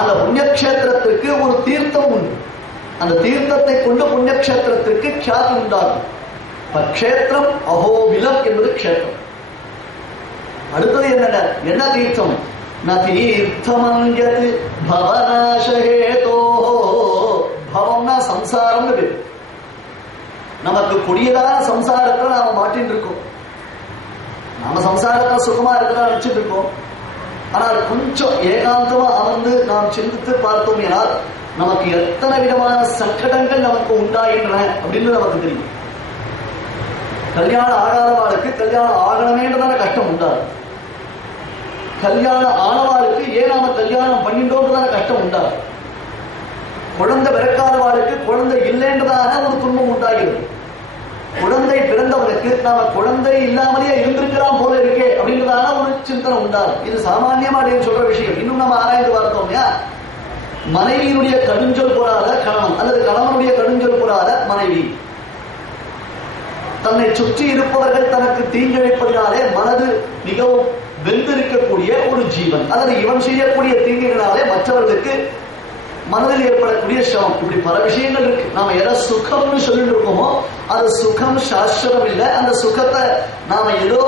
அந்த புண்ணியக்ஷேத்திரத்திற்கு ஒரு தீர்த்தம் உண்டு. அந்த தீர்த்தத்தை கொண்டு புண்ணியக்ஷேத்திரத்திற்கு கியாதி உண்டாகும். க்ஷேத்திரம் அஹோபிலம் என்பது க்ஷேத்திரம். அடுத்தது என்ன தீர்த்தம்? தீர்த்தமங்கது பவநாசஹேதோ. பவம்னா சம்சாரம். நமக்கு கொடியதான சம்சாரத்துல நாம மாட்டின்னு இருக்கோம். நாம சம்சாரத்துல சுகமா இருக்கிறதா நினைச்சிட்டு இருக்கோம். ஆனால் கொஞ்சம் ஏகாந்தமா அமர்ந்து நாம் சிந்தித்து பார்த்தோம் என்றால் நமக்கு எத்தனை விதமான சங்கடங்கள் நமக்கு உண்டாகின்றன அப்படின்னு நமக்கு தெரியும். கல்யாணம் ஆகாதவாளுக்கு கல்யாணம் ஆகணுமேன்றதான கஷ்டம் உண்டாது. கல்யாணம் ஆனவாளுக்கு ஏன் நாம கல்யாணம் பண்ணிட்டோன்றதான கஷ்டம் உண்டாது. குழந்தை பிறக்காதவாளுக்கு குழந்தை இல்லைன்றதான ஒரு துன்பம் உண்டாகிறது. குழந்தை பிறந்தவனுக்கு நாம குழந்தை இல்லாமலேயே இருந்திருக்கலாம் போல இருக்கே அப்படின்றதான ஒரு சிந்தனை உண்டாது. இது சாமானியமா சொல்ற விஷயம். இன்னும் நம்ம ஆராய்ந்து பார்த்தோம். மனைவியினுடைய கடுஞ்சொல் கூறாத கணவன் அல்லது கணவனுடைய கடுஞ்சொல் கூறாத மனைவி, தன்னை சுற்றி இருப்பவர்கள் தனக்கு தீங்கிழைப்பதினாலே மனது மிகவும் வெந்திருக்கக்கூடிய ஒரு ஜீவன், அல்லது இவன் செய்யக்கூடிய தீங்குகளாலே மற்றவர்களுக்கு மனதில் ஏற்படக்கூடிய சிரமம், இப்படி பல விஷயங்கள் இருக்கு. நாம எதை சுகம்னு சொல்லிட்டு இருக்கோமோ அது சுகம் சாஸ்திரம் இல்லை. அந்த சுகத்தை நாம ஏதோ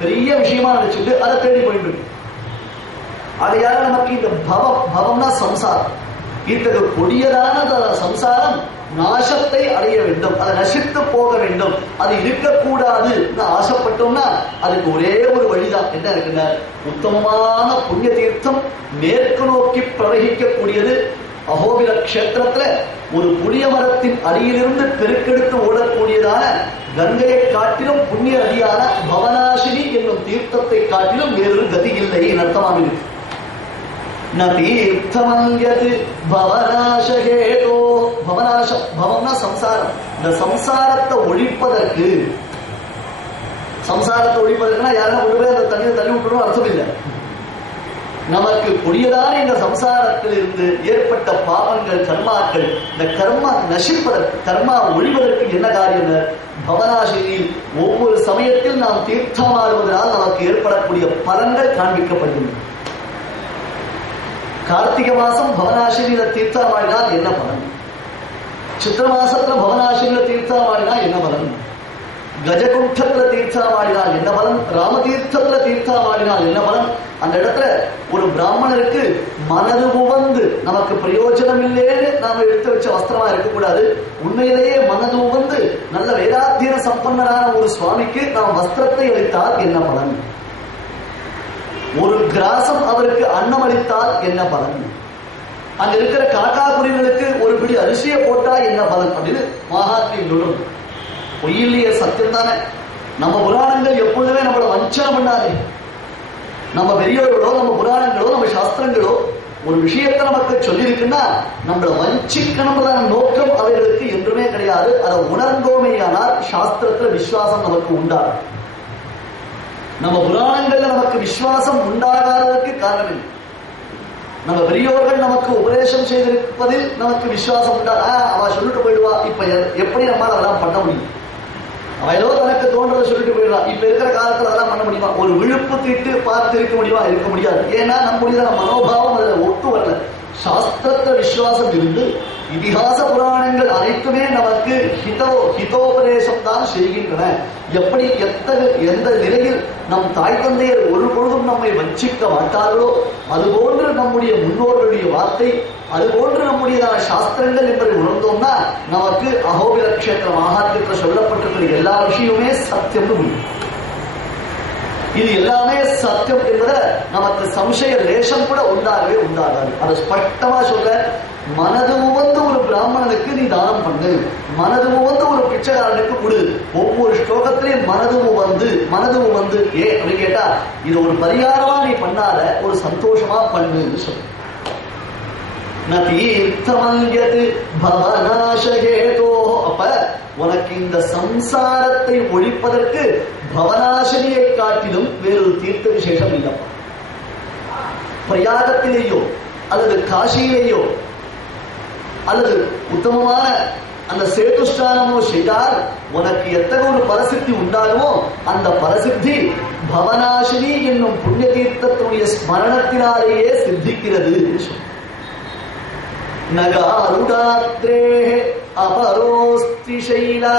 பெரிய விஷயமா நினைச்சுட்டு அதை தேடி போயிட்டு இருக்கோம். அதையால நமக்கு இந்த பவம்னா சம்சாரம், இத்தகைய கொடியதான சம்சாரம் நாசத்தை அடைய வேண்டும், அதை நசித்து போக வேண்டும், அது இருக்கக்கூடாது ஆசைப்பட்டோம்னா அதுக்கு ஒரே ஒரு வழிதான். என்ன இருக்குன்னா, உத்தமமான புண்ணிய தீர்த்தம் மேற்கு நோக்கி பிரவகிக்கக்கூடியது அஹோபில கஷேத்திரத்துல ஒரு புளிய மரத்தின் அடியிலிருந்து பெருக்கெடுத்து ஓடக்கூடியதான கங்கையை காட்டிலும் புண்ணிய நதியான பவனாசினி என்னும் தீர்த்தத்தை காட்டிலும் வேறொரு கதி இல்லை அர்த்தமாக இருக்கு. தீர்த்தமங்கது பவநாசகேதோ. பவநாசம், பவம்னா சம்சாரம். இந்த சம்சாரத்தை ஒழிப்பதற்கு, சம்சாரத்தை ஒழிப்பதற்குனா யாரும் விடுவே அந்த தண்ணியை தள்ளி விட்டுணும் அர்த்தம் இல்லை. நமக்கு கொடியதான இந்த சம்சாரத்தில் இருந்து ஏற்பட்ட பாவங்கள் கர்மாக்கள், இந்த கர்மா நசிப்பதற்கு, கர்மா ஒழிவதற்கு என்ன காரியம்? பவனாசினியில் ஒவ்வொரு சமயத்தில் நாம் தீர்த்தமாடுவதனால் நமக்கு ஏற்படக்கூடிய பலன்கள் காண்பிக்கப்படுகின்றன. கார்த்திகை மாசம் பவனாசினியில தீர்த்தமாடினால் என்ன பலன்? சித்திர மாசத்துல பவனாசினியில தீர்த்தமாடினால் என்ன பலன்? கஜகுண்டத்துல தீர்த்தமாடினால் என்ன பலன்? ராமதீர்த்தத்துல தீர்த்தமாடினால் என்ன பலன்? அந்த இடத்துல ஒரு பிராமணருக்கு மனது உவந்து நமக்கு பிரயோஜனம் இல்லைன்னு நாம எடுத்து வச்ச வஸ்திரமா இருக்கக்கூடாது. உண்மையிலேயே மனது உவந்து நல்ல வேதாத்தியன சம்பன்னரான ஒரு சுவாமிக்கு நாம் வஸ்திரத்தை அளித்தால் என்ன பலன்? ஒரு கிராசம் அவருக்கு அன்னம் அளித்தால் என்ன பலன்? அங்க இருக்கிற காக்கா குருவிகளுக்கு ஒரு பிடி அரிசியை போட்டா என்ன பலன் அப்படின்னு மகாத்மியம் சொல்லும். பொய்யிலேயே சத்தியம் தானே. நம்ம புராணங்கள் எப்பொழுதுமே நம்மளை வஞ்சனம் பண்ணாதே. நம்ம பெரியவர்களோ நம்ம புராணங்களோ நம்ம சாஸ்திரங்களோ ஒரு விஷயத்தை நமக்கு சொல்லியிருக்குன்னா நம்மளை வஞ்சிக்கணும்ன்றதான நோக்கம் அவைகளுக்கு என்றுமே கிடையாது. அதை உணர்ந்தோமேயானால் சாஸ்திரத்துல விசுவாசம் நமக்கு உண்டாகும். நம்ம புராணங்கள்ல நமக்கு விசுவாசம் உண்டாகாததற்கு காரணம் இல்லை. நம்ம பெரியோர்கள் நமக்கு உபதேசம் செய்திருப்பதில் நமக்கு விசுவாசம் உண்டா. அவ சொல்லிட்டு போயிடுவா, இப்ப எப்படி நம்மளால அதெல்லாம் பண்ண முடியும்? அவ ஏதோ தனக்கு தோன்றதை சொல்லிட்டு போயிடுவா. இப்ப இருக்கிற காலத்துல அதெல்லாம் பண்ண முடியுமா? ஒரு விழுப்பு தீட்டு பார்த்து இருக்க முடியுமா? இருக்க முடியாது. ஏன்னா நம்முடைய மனோபாவம் அதுல ஒத்து வரல. சாஸ்திரத்துல விசுவாசம் இருந்து இதிகாச புராணங்கள் அனைத்துமே நமக்கு ஹிதோபதேசம் தான் செய்கின்றன. எப்படி எந்த நிலையில் நம் தாய் தந்தையர் ஒரு பொழுதும் நம்மை வஞ்சிக்க மாட்டார்களோ அதுபோன்று நம்முடைய முன்னோர்களுடைய வார்த்தை, அதுபோன்று நம்முடைய சாஸ்திரங்கள் என்பதை உணர்ந்தோம்னா நமக்கு அஹோபில கஷேத்திர மகாத்மியத்தில் சொல்லப்பட்டிருக்கிற எல்லா விஷயமுமே சத்தியம். இது எல்லாமே சத்தியம் என்பதை நமக்கு சம்சய லேசம் கூட உண்டாகவே உண்டாகாது. அதை ஸ்பஷ்டமா சொல்ற. மனது உவந்து ஒரு பிராமணனுக்கு நீ தானம் பண்ணு, மனது உவந்து ஒரு பிச்சைக்காரனுக்கு கொடு. ஒவ்வொரு ஸ்லோகத்திலையும் மனது உவந்து ஏன் அப்படின்னு கேட்டா இது ஒரு பரிகாரமா நீ பண்ணாத, ஒரு சந்தோஷமா பண்ணுன்னு சொல்லு. தீர்த்தமங்கது பவநாசகேதோ. அப்ப உனக்கு இந்த சம்சாரத்தை ஒழிப்பதற்கு பவநாசினியை காட்டிலும் வேறொரு தீர்த்த விசேஷம் இல்லப்பா. பிரயாகத்திலேயோ அல்லது காசியிலேயோ அல்லது உத்தமமான அந்த சேதுஷ்டானமோ செய்தால் உனக்கு எத்தகைய ஒரு பரசித்தி உண்டாகுமோ அந்த பரசித்தி பவநாசினி என்னும் புண்ணிய தீர்த்தத்துடைய ஸ்மரணத்தினாலேயே சித்திக்கிறது. நகாருடாத்ரே அபரோஸ்தி சைலா.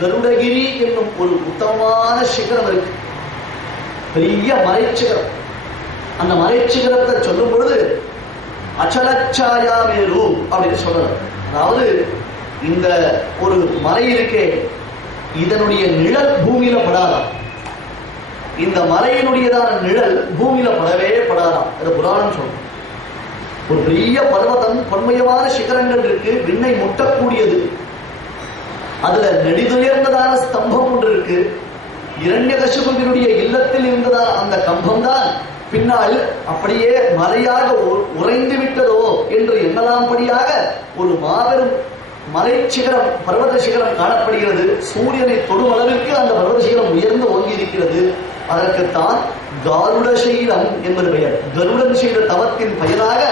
கருடகிரி என்னும் ஒரு உத்தமமான சிகரம் இருக்கு, பெரிய மலைச்சிகரம். அந்த மலைச்சிகரத்தை சொல்லும் பொழுது அச்சலச்சாயா மேரு அப்படின்னு சொல்றாரு. அதாவது இந்த ஒரு மலை இருக்கே, இதனுடைய நிழல் பூமியில படாதாம். இந்த மலையினுடையதான நிழல் பூமியில படவே படாதாம். அது புராணம் சொல்லும். ஒரு பெரிய பர்வதம், பன்மையமான சிகரங்கள் இருக்கு, விண்ணை முட்டக்கூடியது. அதுல நெடிதுயர்ந்ததான ஸ்தம்பம் ஒன்று இருக்கு. இரண்யகசிபுவினுடைய இல்லத்தில் இருந்ததான அந்த கம்பம் தான் பின்னால் அப்படியே மலையாக உறைந்து விட்டதோ என்று எண்ணலாம்படியாக ஒரு மாபெரும் மலை சிகரம், பர்வத சிகரம் காணப்படுகிறது. சூரியனை தொடும் அளவிற்கு அந்த பர்வத சிகரம் உயர்ந்து ஓங்கி இருக்கிறது. அதற்குத்தான் காருடசைலம் என்பது பெயர். கருடன் செய்த தவத்தின் பயனாக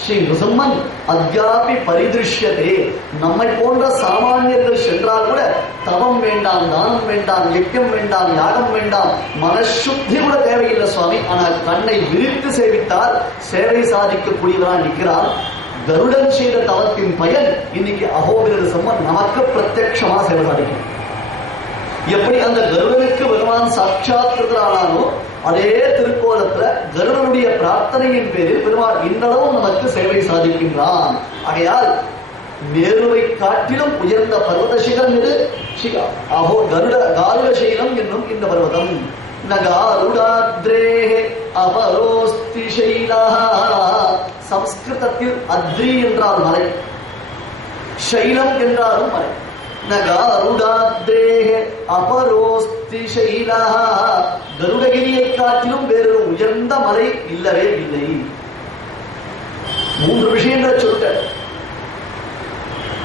ஸ்ரீ நிருசிம்மன் அத்யாபி பரிதிருஷ்யதே. நம்மை போன்ற சாமானியர்கள் சென்றால் கூட தவம் வேண்டாம், தானம் வேண்டாம், யஜ்ஞம் வேண்டாம், யாகம் வேண்டாம், மனசுத்தி கூட தேவையில்லை சுவாமி. ஆனால் கண்ணை விரித்து சேவித்தால் சேவை சாதிக்கக்கூடியவரான் நிற்கிறார். கருடன் செய்த தவத்தின் பயன் இன்னைக்கு அகோபில நிருசிம்மன் நமக்கு பிரத்யட்சமா சேவை சாதிக்கும். எப்படி அந்த கருடனுக்கு பெருமான் சாட்சாத்கிருதரானானோ அதே திருக்கோலத்துல கருடனுடைய பிரார்த்தனையின் பேரில் பெருமான் இன்றளவும் நமக்கு சேவை சாதிக்கின்றான். ஆகையால் மேருவை காட்டிலும் உயர்ந்த பர்வத சிகரம் இது காருடசைலம் என்னும் இந்த பர்வதம். நகாருடாத்ரே அபரோஸ்தி சைலா. சம்ஸ்கிருதத்தில் அத்ரி என்றால் மலை, சைலம் என்றாலும் மலை. நகாருடாத்ரே அபரோஸ்தி சைலா. கருடகிரியை காட்டிலும் வேறொரு உயர்ந்த மலை இல்லவே இல்லை. 3 விஷயங்களை சொல்ற.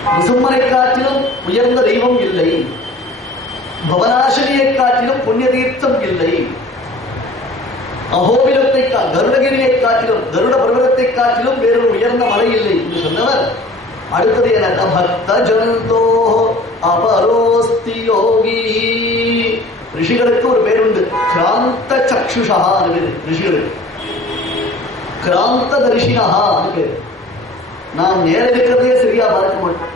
நிருசிம்மனை காட்டிலும் உயர்ந்த தெய்வம் இல்லை, பவனாசினியை காட்டிலும் புண்ணிய தீர்த்தம் இல்லை, அகோபிலத்தை கருடகிரியை காட்டிலும், கருட பர்வதத்தை காட்டிலும் வேறொரு உயர்ந்த மலை இல்லை என்று சொன்னவர் அடுத்தது என்ன? பக்த ஜந்தோ அபரோஸ்தி யோகி. ரிஷிகளுக்கு ஒரு பேர் உண்டு, கிராந்த சக்ஷுஷா ரிஷிகளுக்கு, கிராந்த தரிசினா பேர். நாம் நேர இருக்கிறதையே சரியா பார்க்க மாட்டோம்.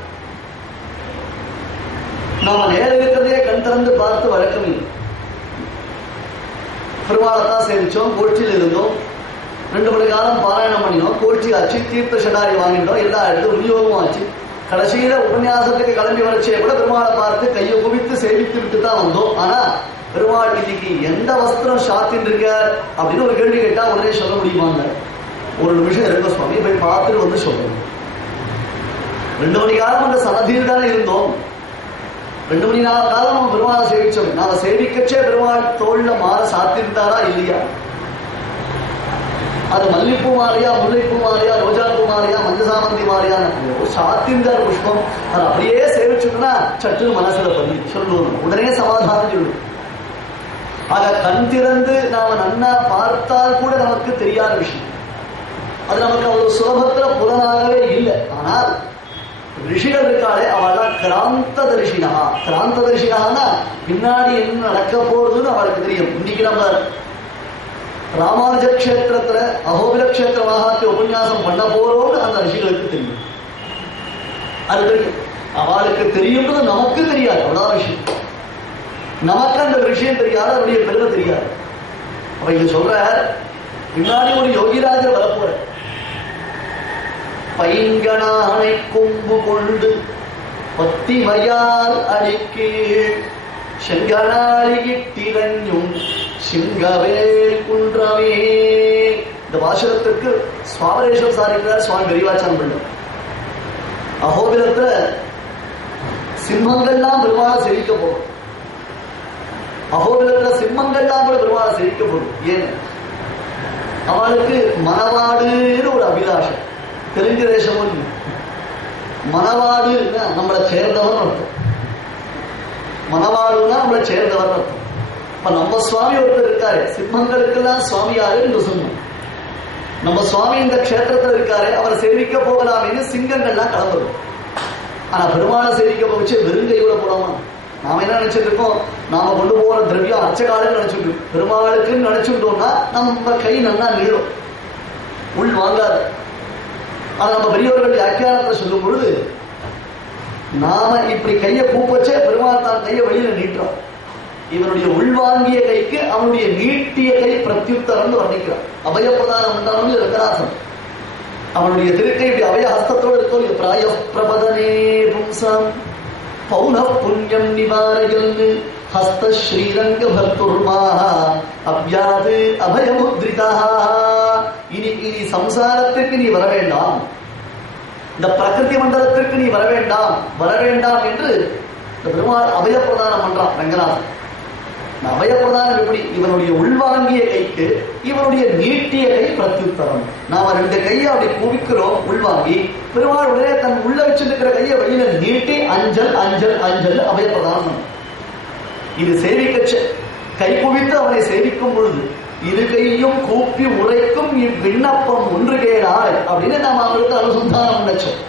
நாம நேர இருக்கிறதையே கண் திறந்து பார்த்து வழக்கம் இல்லை. பெருமாளைத்தான் சேவிச்சோம், கோட்சியில் இருந்தோம், 2 மணி காலம் பாராயணம் பண்ணினோம், கோட்சி ஆச்சு, தீர்த்த சடாரி வாங்கிட்டோம், எல்லா இடத்தும் விநியோகமும் ஆச்சு. கடைசியில உபன்யாசத்துக்கு கிளம்பி வரைச்சே கூட பெருமாளை பார்த்து கையை குவித்து சேவித்து விட்டு தான் வந்தோம். ஆனா பெருமாள் இன்னைக்கு எந்த வஸ்திரம் சாத்தின்னு இருக்கார் அப்படின்னு ஒரு கேள்வி கேட்டா உடனே சொல்ல முடியுமாங்க? ஒரு நிமிஷம் இருக்க சுவாமி, போய் பார்த்துட்டு வந்து சொல்லணும். 2 மணி காலம் அந்த சன்னதியில் தானே இருந்தோம். 2 மணி காலம் நம்ம பெருமாளை சேவிச்சோம். நாம சேவிக்கச்சே பெருமாள் தோல்ல மாற சாத்திருந்தாரா இல்லையா? அது மல்லிப்பூ மாலையா, முல்லைப்பூ மாலையா, ரோஜாப்பூ மாலையா, மஞ்சசாமந்தி மாலையா, சாத்திருந்தார் புஷ்பம். அது அப்படியே சேவிச்சுன்னா சற்று மனசுல பண்ணி சொல்லுவோம், உடனே சமாதானம் சொல்லுவோம். ஆக கண் திறந்து நாம நன்னா பார்த்தால் கூட நமக்கு தெரியாத விஷயம். அது நமக்கு அவ்வளவு சுலபத்துல புலனாகவே இல்லை. ஆனால் ரிஷிகள் இருக்காளே அவள் கிராந்த தரிசினா. கிராந்த தரிசினா பின்னாடி என்ன நடக்க போறதுன்னு அவளுக்கு தெரியும். இன்னைக்கு நம்ம ராமானுஜ கஷேத்திரத்துல அகோபில கஷேத்திர மகாத்திய உபன்யாசம் பண்ண போறோம்னு அந்த ரிஷிகளுக்கு தெரியும். அது தெரியும், அவளுக்கு தெரியும்ன்றது நமக்கு தெரியாது. அவ்வளவு விஷயம். நமக்கு அந்த விஷயம் தெரியாது, அவருடைய பெருமை தெரியாது. அப்ப இங்க சொல்ற பின்னாடி ஒரு யோகிராஜர் வரப்போற, பைங்கனானை கொம்பு கொண்டு பத்திமையால் அடிக்கீழ் செங்கனாளியிட்டிரஞ்சும் சிங்கவே குன்றமே. இந்த வாசகத்திற்கு சுவாமரேஸ்வர் சாரிக்கிறார் சுவாமி பெரியவாச்சாரம் பண்ண. அகோபிலத்துல சிம்மங்கள்லாம் பெருமாளை சேவிக்க போகும். அகோபிலத்துல சிம்மங்கள்லாம் கூட பெருமாளை சேவிக்க போகும். ஏன்? அவளுக்கு மணவாடுன்னு ஒரு அபிலாஷம். தெலுங்கு தேசமும் மணவாடு நம்மளை சேர்ந்தவன் அர்த்தம். மணவாடுனா நம்மளை சேர்ந்தவன் அர்த்தம். இப்ப நம்ம சுவாமி ஒருத்தர் இருக்காரு, சிம்மங்களுக்கெல்லாம் சுவாமி யாரு என்று சொன்னோம். நம்ம சுவாமி இந்த கஷேத்திரத்தில் இருக்காரு, அவரை சேவிக்க போகலாம்னு சிங்கங்கள்லாம் கிளம்புறோம். ஆனா பெருமாளை சேவிக்க போச்சு வெறுங்கையோட போலாமா? நாம என்ன நினைச்சிட்டு இருக்கோம்? நாம கொண்டு போற திரவியம் அர்ச்சகாலுக்கு நினைச்சுட்டு, பெருமாளுக்குன்னு நினைச்சுட்டோம்னா நம்ம கை நல்லா நீளும், உள் வாங்காது. ஆனா நம்ம பெரியவர்கள் வியாக்கியானத்தை சொல்லும் பொழுது நாம இப்படி கையை கூப்பச்சே பெருமாள் தான் கையை வெளியில நீட்டுறோம். இவனுடைய உள்வாங்கிய கைக்கு அவனுடைய நீட்டிய கை பிரத்யுத்தரம் வர்ணிக்கிறான். அபயப்பிரதானம் என்றாலும் ரங்கநாதன் அவனுடைய திருக்கை இப்படி அபய ஹஸ்தத்தோடு இருக்கோ. பிராய பிரபதனே பும்சாம் பௌன புண்ணியம் நிவாரயல் ஹஸ்த ஸ்ரீரங்க பர்துர்மாக அவ்யாது அபயமுத்ரிதா. இனி சம்சாரத்திற்கு நீ வர வேண்டாம், இந்த பிரகிருதி மண்டலத்திற்கு நீ வர வேண்டாம் என்று இந்த பெருமாள் அபயப்பிரதானம் பண்றான் ரங்கநாதன். அபயப்பிரதானம் எப்படி? இவனுடைய உள்வாங்கிய கைக்கு இவனுடைய நீட்டிய கை பிரத்யுத்தரம். நாம ரெண்டு கையை அப்படி குவிக்கிறோம் உள்வாங்கி, பெருமாள் உடனே தன் உள்ள வச்சிருக்கிற கையை வெளியில நீட்டி அஞ்சல் அஞ்சல் அஞ்சல் அபயப்பிரதானம். இது சேவிக்க கை குவித்து அவனை சேவிக்கும் பொழுது இரு கையும் கூப்பி உரைக்கும் இவ்விண்ணப்பம் ஒன்று கேளாய் அப்படின்னு நாம அவருக்கு அனுசந்தானம் நினைச்சோம்.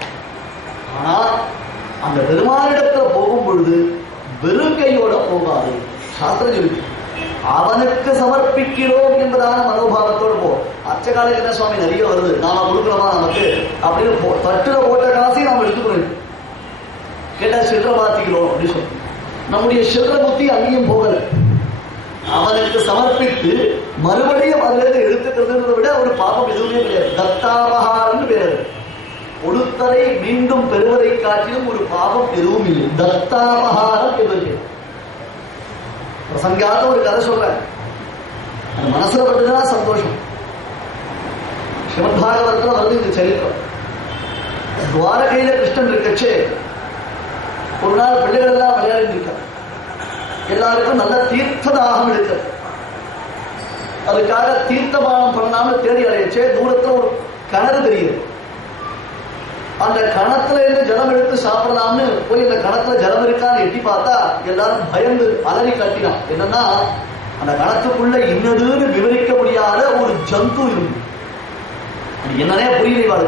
ஆனா அந்த பெருமானிடத்துல போகும் பொழுது வெறும் கையோட போகாது. சாஸ்திரம் சொல்லி அவனுக்கு சமர்ப்பிக்கிறோம் என்பதான மனோபாவத்தோடு போ. அச்சகால என்ன சுவாமி நிறைய வருது, நாம கொடுக்கிறோமா நமக்கு அப்படின்னு தட்டுல போட்ட காசையும் நாம எடுத்துக்கிறோம். கேட்டா சில்லற மாத்திக்கிறோம் அப்படின்னு சொல்லி நம்முடைய சில்லற புத்தி அங்கேயும் போகல. அவனுக்கு சமர்ப்பித்து மறுபடியும் அதுல இருந்து எடுத்துக்கிறத விட ஒரு பாபம் எதுவுமே கிடையாது. தத்தாபகாரம் பேரு. கொடுத்தரை மீண்டும் பெறுவதை காட்டிலும் ஒரு பாபம் எதுவும் இல்லை. தத்தாபகாரம் என்பது பிரசங்காத ஒரு கதை சொல்றேன். அந்த மனசுல பட்டுதான் சந்தோஷம். ஸ்ரீமத் பாகவதத்துல வருது இந்த சரித்திரம். துவாரகையில கிருஷ்ணன் இருக்கச்சே ஒரு நாள் பிள்ளைகள் எல்லாம் விளையாடி இருக்க, எல்லாருக்கும் நல்ல தீர்த்த தாகம் இருக்கு. அதுக்காக தீர்த்தபானம் பண்ணாமல் தேடி அடையச்சே தூரத்துல ஒரு கிணறு தெரியுது. அந்த கணத்துல இருந்து ஜலம் எடுத்து சாப்பிடலாம்னு போய் இந்த கணத்துல ஜலம் இருக்கான்னு எட்டி பார்த்தா எல்லாரும் பயந்து அலறி கட்டினான். என்னன்னா அந்த கணத்துக்குள்ள இன்னதுன்னு விவரிக்க முடியாத ஒரு ஜந்து இருந்து என்னன்னே புரியல.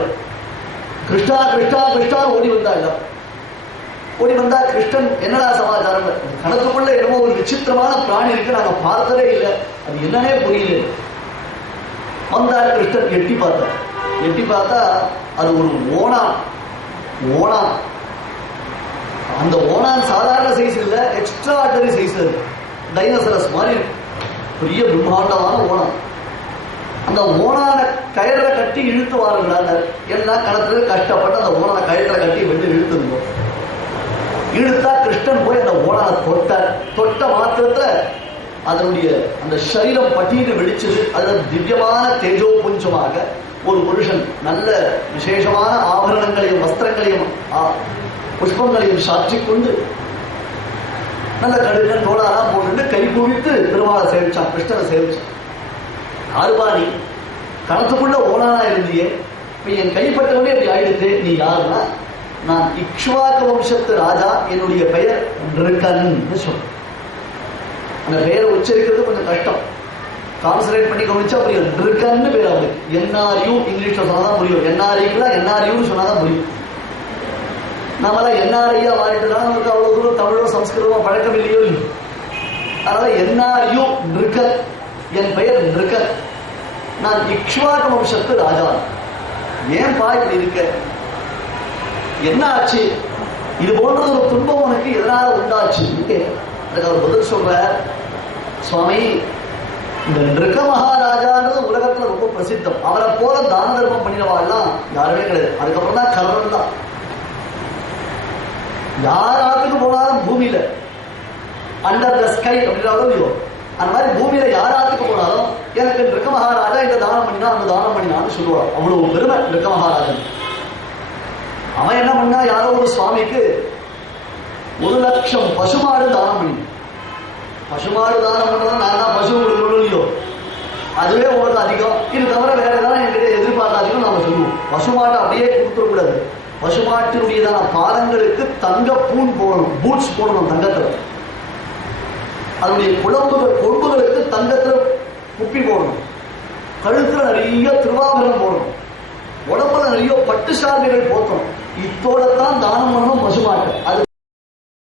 கிருஷ்ணா கிருஷ்ணா கிருஷ்ணா ஓடி வந்தா இல்ல. ஓடி வந்தா கிருஷ்ணன் என்னடா சமாச்சாரம், கணத்துக்குள்ள என்னமோ ஒரு விசித்திரமான பிராணி இருக்கு, நாங்க பார்த்ததே இல்லை, அது என்னன்னே புரியல. வந்தார் கிருஷ்ணன், எட்டி பார்த்தா அது ஒரு ஓணான். அந்த ஓணான் சாதாரண சைஸ் இல்ல, எக்ஸ்ட்ரா ஆர்டினரி சைஸ். டைனோசரஸ் மாதிரி பெரிய பிரம்மாண்டமான ஓணான். அந்த ஓணான கயிறுல கட்டி இழுத்து வாருங்களாங்க. எல்லாம் கணத்துல கஷ்டப்பட்டு அந்த ஓணான கயிறுல கட்டி வெளியே இழுத்துருந்தோம். இழுத்தா கிருஷ்ணன் போய் அந்த ஓணான தொட்ட மாத்திரத்துல அதனுடைய அந்த சரீரம் பட்டியல் வெடிச்சது. அது திவ்யமான தேஜோ புஞ்சமாக ஒரு புருஷன் நல்ல விசேஷமான ஆபரணங்களையும் வஸ்திரங்களையும் புஷ்பங்களையும் சாற்றிக்கொண்டு நல்ல கடுகன் தோளாலாம் போட்டு கை குவித்து பெருமாளை சேவிச்சான், கிருஷ்ணனை சேவிச்சான். ஆறுபாணி கணத்துக்குள்ள ஓனானா இருந்தியே, இப்ப என் கைப்பட்டவனே அப்படி ஆயிடுத்து, நீ யாருன்னா நான் இக்ஷ்வாக வம்சத்து ராஜா, என்னுடைய பெயர் நிருகன் சொன்ன. அந்த பெயரை உச்சரிக்கிறது கொஞ்சம் கஷ்டம், கான்சன்ட்ரேட் பண்ணி கவனிச்சா புரியும். நிருகன்னு பேர் அவருக்கு. என்ஆர்யூ இங்கிலீஷ்ல சொன்னாதான் புரியும். என்ஆர்ஐக்குலாம் என்ஆர்யூன்னு சொன்னாதான் புரியும். நம்மளாம் என்ஆர்ஐயா மாறிட்டுதான் நமக்கு அவ்வளவு தூரம் தமிழோ சம்ஸ்கிருதமோ பழக்கம் இல்லையோ. அதனால என்ஆர்யூ நிருகன், என் பெயர் நிருகன், நான் இக்ஷ்வாக வம்சத்து ராஜா. ஏன்பா இப்படி இருக்க, என்ன ஆச்சு, இது போன்ற ஒரு துன்பம் உனக்கு எதனால உண்டாச்சு? அதுக்கு அவர் பதில் சொல்ற, சுவாமி இந்த நிருக மகாராஜான்றது உலகத்துல ரொம்ப பிரசித்தம். அவரை போல தான தர்மம் பண்ணினவாள்லாம் யாருமே கிடையாது. அதுக்கப்புறம் தான் கர்ணன் தான். யாராத்துக்கு போனாலும் பூமியில அண்டர் த ஸ்கை அப்படின்னாலும் இல்லையோ, அந்த மாதிரி பூமியில யாராத்துக்கு போனாலும் எனக்கு நிருக மகாராஜா இந்த தானம் பண்ணினா அந்த தானம் பண்ணினான்னு சொல்லுவார். அவ்வளவு பெருமை நிருக மகாராஜன். அவன் என்ன பண்ணா, யாரோ ஒரு சுவாமிக்கு 1,00,000 பசுமாடு தானம் பண்ணி. பசுமாடு தானம் பண்றதா நான் தான் பசு கொடுக்கணும் இல்லையோ, அதுவே உங்களுக்கு அதிகம். இது தவிர வேற ஏதாவது என்கிட்ட எதிர்பார்க்காதீங்கன்னு நம்ம சொல்லுவோம். பசுமாட்டை அப்படியே கொடுத்துடக்கூடாது. பசுமாட்டினுடையதான பாதங்களுக்கு தங்க பூன் போடணும், பூட்ஸ் போடணும் தங்கத்துல. அதனுடைய கொம்புகளுக்கு தங்கத்துல குப்பி போடணும். கழுத்துல நிறைய திருவாபரணம் போடணும். உடம்புல நிறைய பட்டு சார்புகள் போத்தணும். இத்தோட தான் தானம் பண்ணணும் பசுமாட்டை. அது